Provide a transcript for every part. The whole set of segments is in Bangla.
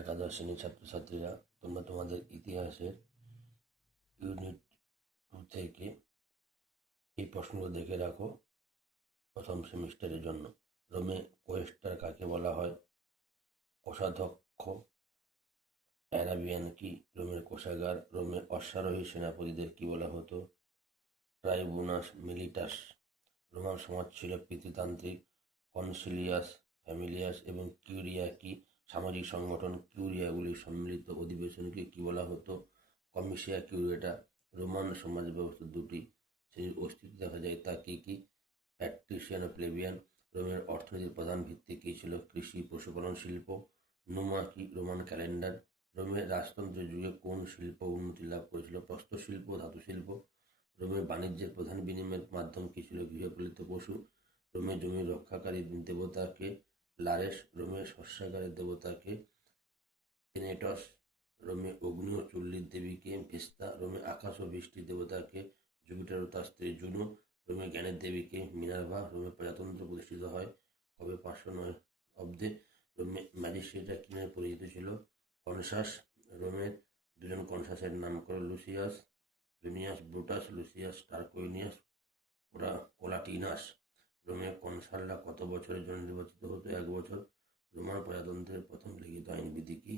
একাদশ শ্রেণীর ছাত্রছাত্রীরা, তোমরা তোমাদের ইতিহাসের ইউনিট 2 থেকে এই প্রশ্নগুলো দেখে রাখো প্রথম সেমিস্টারের জন্য। রোমে কোয়েস্টার কাকে বলা হয়? কোষাধ্যক্ষ। অ্যারাবিয়ান কি? রোমের কোষাগার। রোমে অশ্বারোহী সেনাপতিদের কি বলা হতো? ট্রাইবুনাস মিলিটাস। রোমান সমাজ ছিল পিতৃতান্ত্রিক। কনসিলিয়াস, ফ্যামিলিয়াস এবং কিউরিয়া কি? সামাজিক সংগঠন। কিউরিয়াগুলির সম্মিলিত অধিবেশনকে কি বলা হতো? কমিশিয়া কিউরিয়েটা। রোমান সমাজ ব্যবস্থা দুটি শ্রেণীর অস্তিত্ব দেখা যায়, তা কি কি? প্যাট্রিশিয়ান ও প্লেবিয়ান। রোমের অর্থনীতির প্রধান ভিত্তি কি ছিল? কৃষি, পশুপালন, শিল্প। নুমা কি? Roman calendar. রোমের রাজতন্ত্রের যুগে কোন শিল্প উন্নতি লাভ করেছিল? প্রস্তরশিল্প, ধাতুশিল্প। রোমের বাণিজ্যের প্রধান বিনিময়ের মাধ্যম কি ছিল? গৃহপালিত পশু। রোমের জমি রক্ষাকারী দেবতাকে লারেস। রোমের শস্যাগারের দেবতাকে থেনেটস। রোমে অগ্নি ও চুল্লির দেবীকে ভেস্তা। রোমে আকাশ ও বৃষ্টির দেবতাকে জুপিটার ও তার স্ত্রী জুনো। রোমে জ্ঞানের দেবীকে মিনার্ভা। রোমে প্রজাতন্ত্র প্রতিষ্ঠিত হয় কবে? 509 অব্দে। রোমে ম্যাজিস্ট্রেটরা কি নামে পরিচিত ছিল? কনসাস। রোমের দুজন কনসাসের নাম করো। লুসিয়াস জুনিয়াস ব্রুটাস, লুসিয়াস টার্কুইনিয়াস, ওরা কোলাটিনাস। রোমের কনসালরা কত বছরের জন্য নির্বাচিত হতো? 1 বছর। রোমান প্রজাতন্ত্রের প্রথম লিখিত আইনবিধি কি?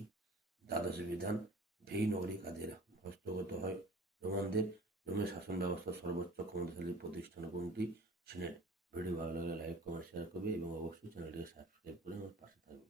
দ্বাদশ বিধান। ভেই নগরী কাদের হস্তগত হয়? রোমানদের। রোমের শাসন ব্যবস্থার সর্বোচ্চ ক্ষমতাশালী প্রতিষ্ঠান কোনটি? সিনেট। ভিডিও ভালো লাগলে লাইক, কমেন্ট, শেয়ার করবে এবং অবশ্যই চ্যানেলটিকে সাবস্ক্রাইব করে আমার পাশে থাকবে।